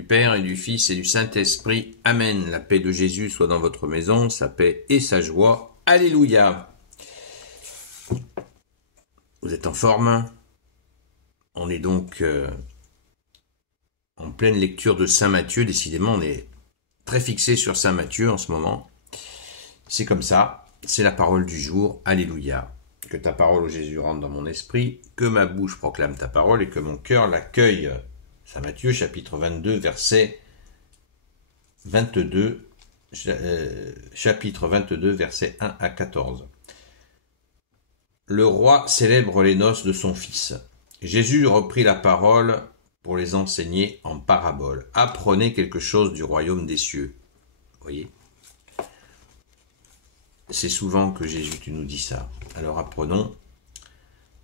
Du Père et du Fils et du Saint-Esprit. Amen. La paix de Jésus soit dans votre maison, sa paix et sa joie. Alléluia. Vous êtes en forme? On est donc en pleine lecture de Saint Matthieu. Décidément, on est très fixé sur Saint Matthieu en ce moment. C'est comme ça. C'est la parole du jour. Alléluia. Que ta parole, ô Jésus, rentre dans mon esprit, que ma bouche proclame ta parole et que mon cœur l'accueille. Saint Matthieu, chapitre 22, verset 22, chapitre 22, versets 1 à 14. Le roi célèbre les noces de son fils. Jésus reprit la parole pour les enseigner en parabole. Apprenez quelque chose du royaume des cieux. Vous voyez ? C'est souvent que Jésus, tu nous dis ça. Alors apprenons,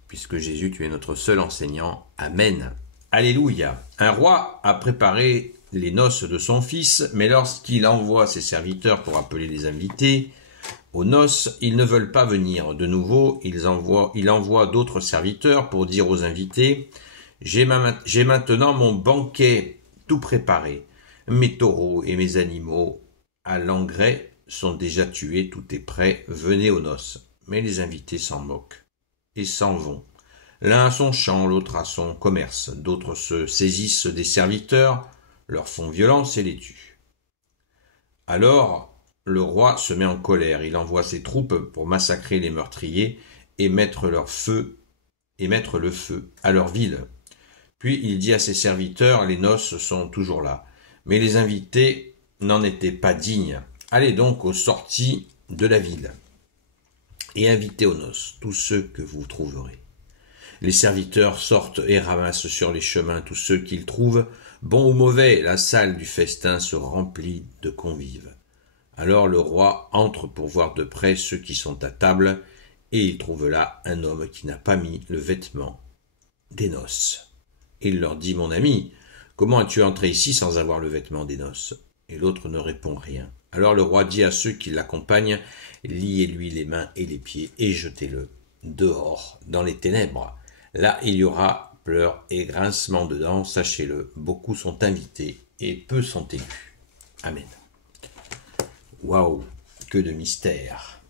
puisque Jésus, tu es notre seul enseignant. Amen. Alléluia. Un roi a préparé les noces de son fils, mais lorsqu'il envoie ses serviteurs pour appeler les invités aux noces, ils ne veulent pas venir. De nouveau, il envoie d'autres serviteurs pour dire aux invités « J'ai maintenant mon banquet tout préparé. Mes taureaux et mes animaux à l'engrais sont déjà tués, tout est prêt, venez aux noces. » Mais les invités s'en moquent et s'en vont. L'un a son champ, l'autre a son commerce. D'autres se saisissent des serviteurs, leur font violence et les tuent. Alors, le roi se met en colère. Il envoie ses troupes pour massacrer les meurtriers et mettre le feu à leur ville. Puis il dit à ses serviteurs, les noces sont toujours là. Mais les invités n'en étaient pas dignes. Allez donc aux sorties de la ville et invitez aux noces tous ceux que vous trouverez. Les serviteurs sortent et ramassent sur les chemins tous ceux qu'ils trouvent. Bons ou mauvais, la salle du festin se remplit de convives. Alors le roi entre pour voir de près ceux qui sont à table, et il trouve là un homme qui n'a pas mis le vêtement des noces. Il leur dit « Mon ami, comment as-tu entré ici sans avoir le vêtement des noces ?» Et l'autre ne répond rien. Alors le roi dit à ceux qui l'accompagnent « Liez-lui les mains et les pieds et jetez-le dehors dans les ténèbres. » Là, il y aura pleurs et grincements de dents, sachez-le, beaucoup sont invités et peu sont élus. Amen. Waouh, que de mystère.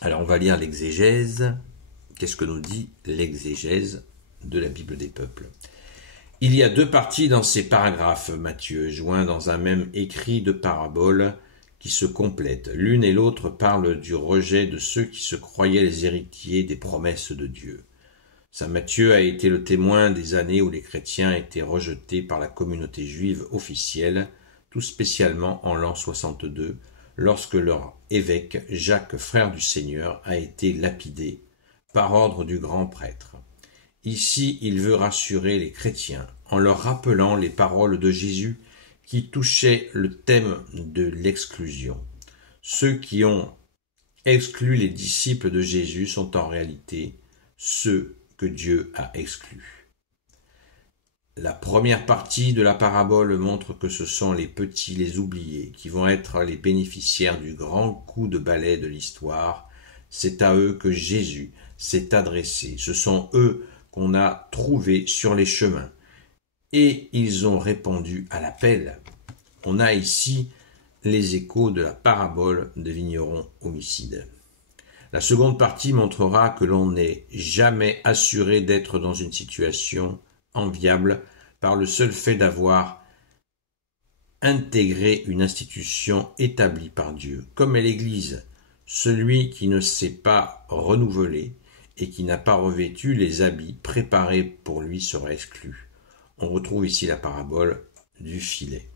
Alors, on va lire l'exégèse. Qu'est-ce que nous dit l'exégèse de la Bible des peuples? Il y a deux parties dans ces paragraphes, Matthieu, joints dans un même écrit de paraboles qui se complètent. L'une et l'autre parlent du rejet de ceux qui se croyaient les héritiers des promesses de Dieu. Saint Matthieu a été le témoin des années où les chrétiens étaient rejetés par la communauté juive officielle, tout spécialement en l'an 62, lorsque leur évêque Jacques, frère du Seigneur, a été lapidé par ordre du grand prêtre. Ici, il veut rassurer les chrétiens en leur rappelant les paroles de Jésus qui touchaient le thème de l'exclusion. Ceux qui ont exclu les disciples de Jésus sont en réalité ceux que Dieu a exclus. La première partie de la parabole montre que ce sont les petits, les oubliés, qui vont être les bénéficiaires du grand coup de balai de l'histoire. C'est à eux que Jésus s'est adressé. Ce sont eux qu'on a trouvés sur les chemins. Et ils ont répondu à l'appel. On a ici les échos de la parabole de vigneron homicide. La seconde partie montrera que l'on n'est jamais assuré d'être dans une situation enviable par le seul fait d'avoir intégré une institution établie par Dieu, comme est l'Église. Celui qui ne s'est pas renouvelé et qui n'a pas revêtu les habits préparés pour lui sera exclu. On retrouve ici la parabole du filet.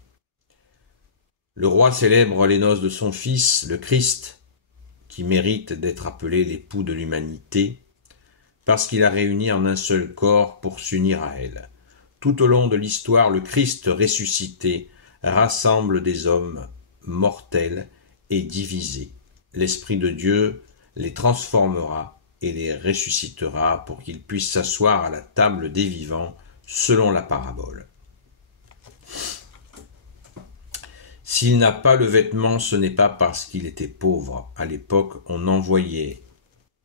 Le roi célèbre les noces de son fils, le Christ, qui mérite d'être appelé l'époux de l'humanité, parce qu'il a réuni en un seul corps pour s'unir à elle. Tout au long de l'histoire, le Christ ressuscité rassemble des hommes mortels et divisés. L'Esprit de Dieu les transformera et les ressuscitera pour qu'ils puissent s'asseoir à la table des vivants selon la parabole. S'il n'a pas le vêtement, ce n'est pas parce qu'il était pauvre. À l'époque, on envoyait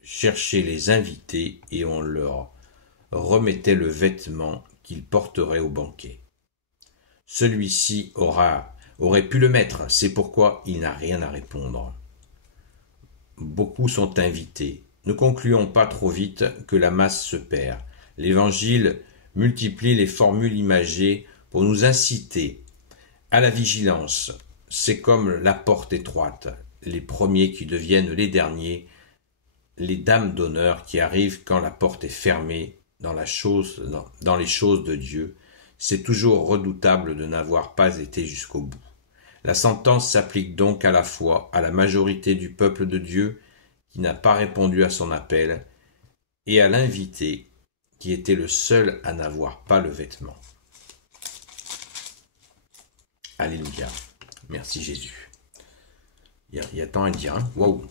chercher les invités et on leur remettait le vêtement qu'ils porteraient au banquet. celui-ci aurait pu le mettre, c'est pourquoi il n'a rien à répondre. Beaucoup sont invités. Ne concluons pas trop vite que la masse se perd. L'Évangile multiplie les formules imagées pour nous inciter à la vigilance. C'est comme la porte étroite, les premiers qui deviennent les derniers, les dames d'honneur qui arrivent quand la porte est fermée dans les choses de Dieu. C'est toujours redoutable de n'avoir pas été jusqu'au bout. La sentence s'applique donc à la fois à la majorité du peuple de Dieu qui n'a pas répondu à son appel et à l'invité qui était le seul à n'avoir pas le vêtement. Alléluia. Merci Jésus. Il y a tant à dire. Hein. Waouh.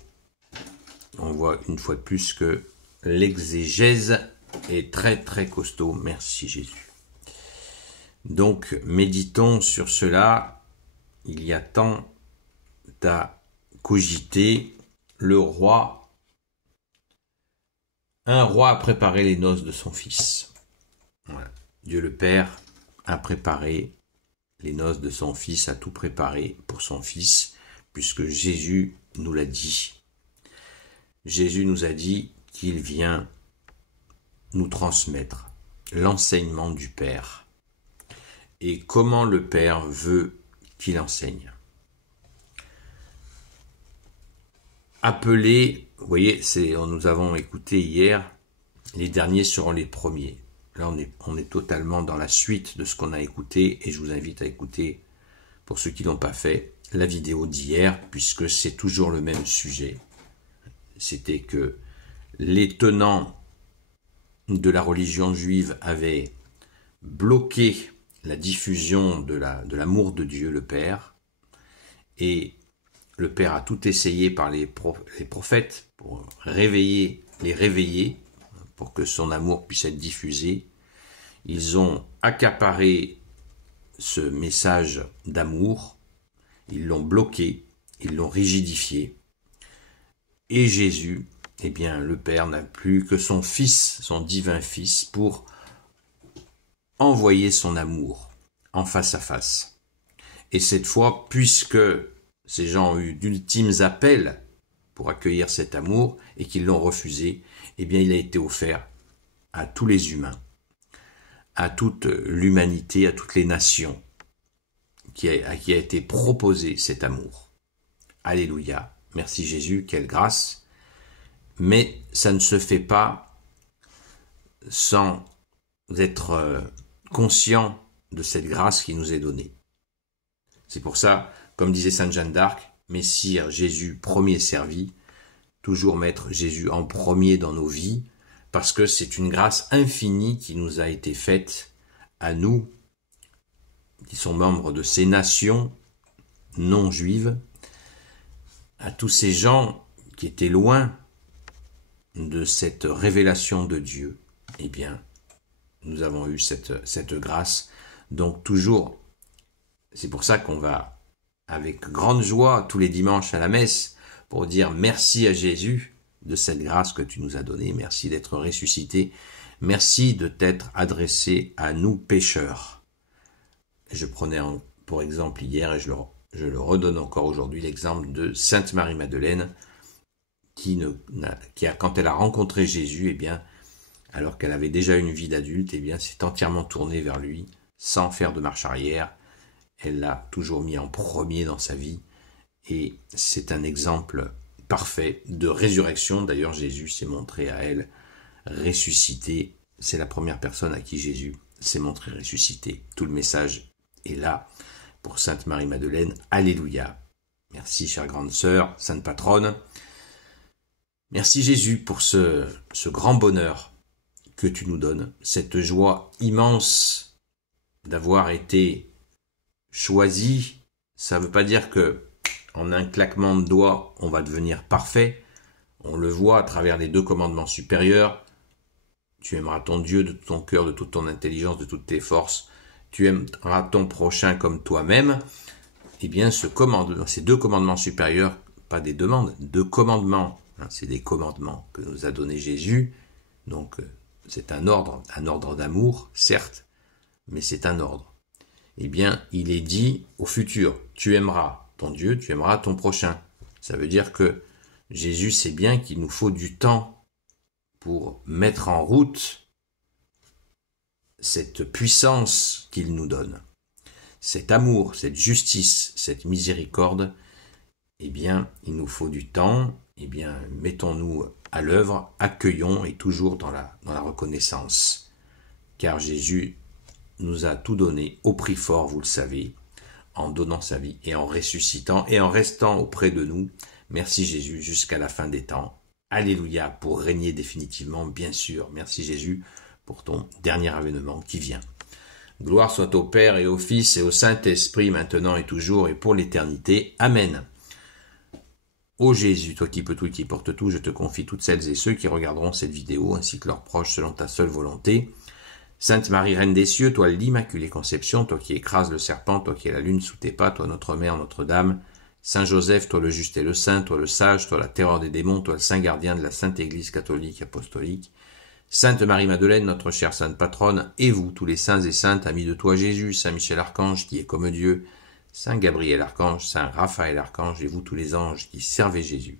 On voit une fois de plus que l'exégèse est très très costaud. Merci Jésus. Donc méditons sur cela. Il y a tant à cogiter. Un roi a préparé les noces de son fils. Voilà. Dieu le Père a préparé les noces de son fils, a tout préparé pour son fils, puisque Jésus nous l'a dit. Jésus nous a dit qu'il vient nous transmettre l'enseignement du Père. Et comment le Père veut qu'il enseigne. Appelé, vous voyez, nous avons écouté hier, les derniers seront les premiers. Là, on est totalement dans la suite de ce qu'on a écouté, et je vous invite à écouter, pour ceux qui ne l'ont pas fait, la vidéo d'hier, puisque c'est toujours le même sujet. C'était que les tenants de la religion juive avaient bloqué la diffusion de l'amour de Dieu le Père, et le Père a tout essayé par les prophètes pour les réveiller, pour que son amour puisse être diffusé. Ils ont accaparé ce message d'amour, ils l'ont bloqué, ils l'ont rigidifié, et Jésus, eh bien, le Père n'a plus que son Fils, son divin Fils, pour envoyer son amour en face à face. Et cette fois, puisque ces gens ont eu d'ultimes appels pour accueillir cet amour et qu'ils l'ont refusé, eh bien il a été offert à tous les humains, à toute l'humanité, à toutes les nations, à qui a été proposé cet amour. Alléluia, merci Jésus, quelle grâce. Mais ça ne se fait pas sans être conscient de cette grâce qui nous est donnée. C'est pour ça, comme disait Sainte Jeanne d'Arc, Messire Jésus premier servi, toujours mettre Jésus en premier dans nos vies, parce que c'est une grâce infinie qui nous a été faite à nous, qui sont membres de ces nations non juives, à tous ces gens qui étaient loin de cette révélation de Dieu. Eh bien, nous avons eu cette grâce. Donc toujours, c'est pour ça qu'on va avec grande joie tous les dimanches à la messe pour dire merci à Jésus de cette grâce que tu nous as donnée. Merci d'être ressuscité. Merci de t'être adressé à nous pécheurs. Je prenais pour exemple hier, et je le redonne encore aujourd'hui, l'exemple de Sainte Marie-Madeleine qui quand elle a rencontré Jésus, eh bien, alors qu'elle avait déjà une vie d'adulte, eh bien, s'est entièrement tournée vers lui, sans faire de marche arrière. Elle l'a toujours mis en premier dans sa vie, et c'est un exemple parfait de résurrection. D'ailleurs, Jésus s'est montré à elle ressuscité. C'est la première personne à qui Jésus s'est montré ressuscité. Tout le message est là pour Sainte Marie-Madeleine. Alléluia. Merci, chère grande sœur, sainte patronne. Merci Jésus pour ce grand bonheur que tu nous donnes, cette joie immense d'avoir été choisi. Ça ne veut pas dire que en un claquement de doigts, on va devenir parfait. On le voit à travers les 2 commandements supérieurs. Tu aimeras ton Dieu de tout ton cœur, de toute ton intelligence, de toutes tes forces. Tu aimeras ton prochain comme toi-même. Eh bien, ces 2 commandements supérieurs, pas des demandes, 2 commandements. C'est des commandements que nous a donné Jésus. Donc, c'est un ordre d'amour, certes, mais c'est un ordre. eh bien, il est dit au futur, tu aimeras ton Dieu, tu aimeras ton prochain. Ça veut dire que Jésus sait bien qu'il nous faut du temps pour mettre en route cette puissance qu'il nous donne. Cet amour, cette justice, cette miséricorde, eh bien, il nous faut du temps, eh bien, mettons-nous à l'œuvre, accueillons et toujours dans la reconnaissance. Car Jésus nous a tout donné au prix fort, vous le savez, en donnant sa vie et en ressuscitant et en restant auprès de nous. Merci Jésus jusqu'à la fin des temps. Alléluia pour régner définitivement, bien sûr. Merci Jésus pour ton dernier avènement qui vient. Gloire soit au Père et au Fils et au Saint-Esprit, maintenant et toujours et pour l'éternité. Amen. Ô Jésus, toi qui peux tout et qui portes tout, je te confie toutes celles et ceux qui regarderont cette vidéo, ainsi que leurs proches selon ta seule volonté. Sainte Marie, Reine des cieux, toi l'Immaculée Conception, toi qui écrases le serpent, toi qui es la lune sous tes pas, toi notre Mère, Notre-Dame. Saint Joseph, toi le juste et le saint, toi le sage, toi la terreur des démons, toi le saint gardien de la Sainte Église catholique apostolique. Sainte Marie-Madeleine, notre chère sainte patronne, et vous, tous les saints et saintes, amis de toi Jésus, Saint Michel Archange, qui est comme Dieu, Saint Gabriel Archange, Saint Raphaël Archange, et vous tous les anges qui servez Jésus.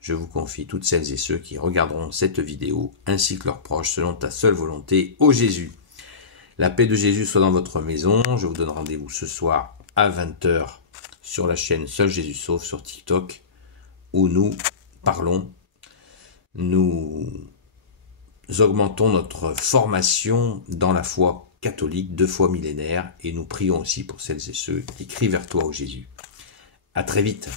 Je vous confie toutes celles et ceux qui regarderont cette vidéo, ainsi que leurs proches, selon ta seule volonté, ô Jésus. La paix de Jésus soit dans votre maison. Je vous donne rendez-vous ce soir à 20h sur la chaîne Seul Jésus Sauve sur TikTok, où nous parlons, nous augmentons notre formation dans la foi catholique, 2 fois millénaire, et nous prions aussi pour celles et ceux qui crient vers toi, ô Jésus. À très vite.